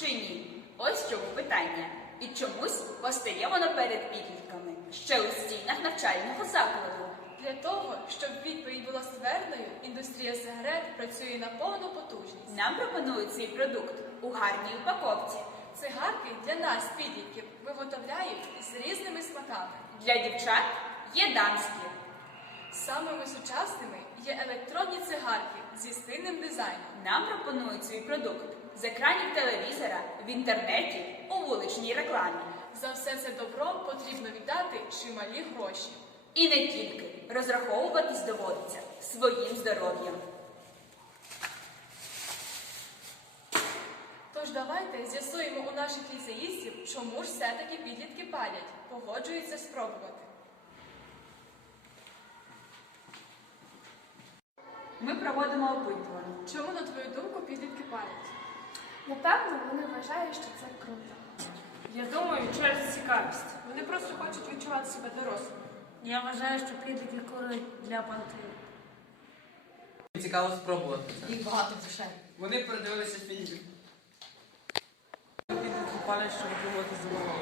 чи ні? Ось чому питання. І чомусь постає воно перед підлітками, ще у стінах навчального закладу. Для того, щоб відповідь була ствердною, індустрія сигарет працює на повну потужність. Нам пропонують цей продукт у гарній упаковці. Цигарки для нас, підлітків, виготовляють з різними смаками. Для дівчат є дамські. Самими сучасними є електронні цигарки зі стильним дизайном. Нам пропонують свій продукт з екранів телевізора, в інтернеті, у вуличній рекламі. За все це добро потрібно віддати чималі гроші. І не тільки розраховуватись доводиться своїм здоров'ям. Тож давайте з'ясуємо у наших ліцеїстів, чому ж все-таки підлітки палять, погоджуються спробувати. Ми проводимо опитування. Чому, на твою думку, підлітки палять? Напевно, вони вважають, що це круто. Я думаю, через цікавість. Вони просто хочуть відчувати себе дорослими. Я вважаю, що підлітки курять для понти. Цікаво спробувати. Їх багато грошей. Вони передивилися фільм. Підлітки палять, щоб отримувати забаву.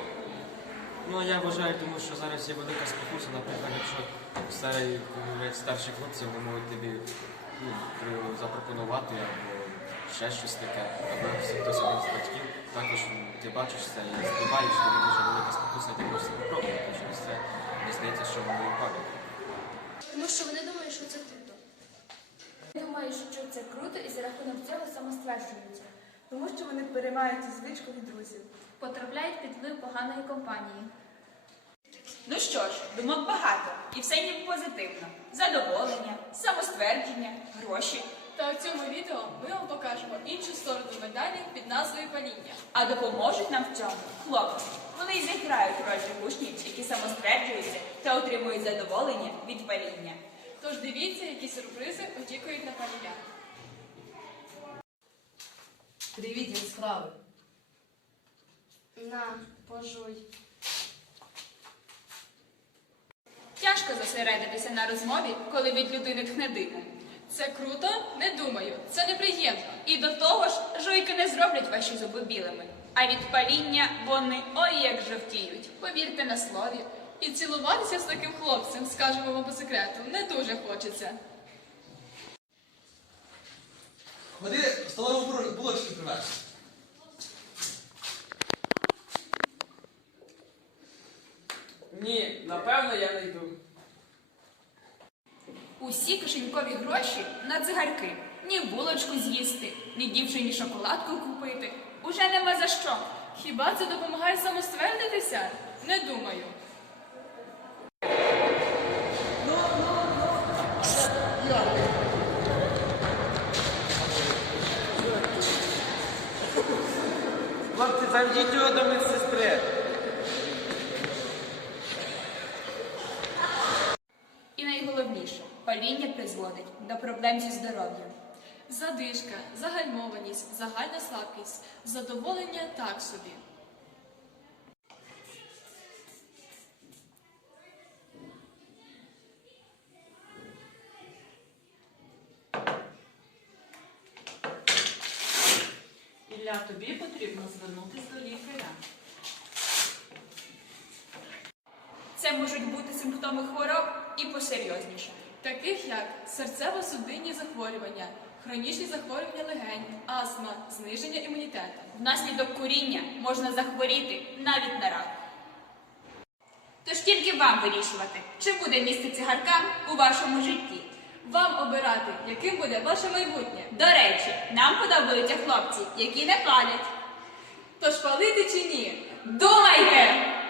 Ну, я вважаю, тому що зараз є велика спокуса, наприклад, якщо старі, старші хлопці, вони можуть тобі ну, запропонувати або ще щось таке, або всі- хтось один з батьків, також ну, ти бачиш це і співаєш, тобі дуже велика спокуса, ти хочеш це попробувати, через це мені здається, що вони і. Тому що вони думають, що це круто. Вони думають, що це круто і за рахунок цього самостверджуються. Тому що вони переймають звичку від друзів. Потрапляють під вплив поганої компанії. Ну що ж, думок багато, і все ніби позитивно. Задоволення, самоствердження, гроші. Та у цьому відео ми вам покажемо іншу сторону медалі під назвою паління. А допоможуть нам в цьому хлопці. Вони й зіграють роль учнів, які самостверджуються та отримують задоволення від паління. Тож дивіться, які сюрпризи очікують на палія. Привіт, як. На, пожуй. Тяжко зосередитися на розмові, коли від людини тхне димом. Це круто? Не думаю. Це неприємно. І до того ж, жуйки не зроблять ваші зуби білими. А від паління вони ой як жовтіють. Повірте на слові. І цілуватися з таким хлопцем, скажемо вам по секрету, не дуже хочеться. Ходи столову бу- булочки привез. Ні, напевно, я не йду. Усі кишенькові гроші на цигарки. Ні булочку з'їсти, ні дівчині шоколадку купити. Уже нема за що. Хіба це допомагає самоствердитися? Не думаю. Хлопці, заведіть його до медсестри. І найголовніше, паління призводить до проблем зі здоров'ям. Задишка, загальмованість, загальна слабкість, задоволення так собі. Ілля, тобі потрібно звернутися до лікаря. Це можуть бути симптоми хвороб і посерйозніше. Таких як серцево-судинні захворювання, хронічні захворювання легень, астма, зниження імунітету. Внаслідок куріння можна захворіти навіть на рак. Тож тільки вам вирішувати, чи буде місце цигаркам у вашому житті. Вам обирати, яким буде ваше майбутнє. До речі, нам подобаються хлопці, які не палять. Тож палити чи ні? Думайте!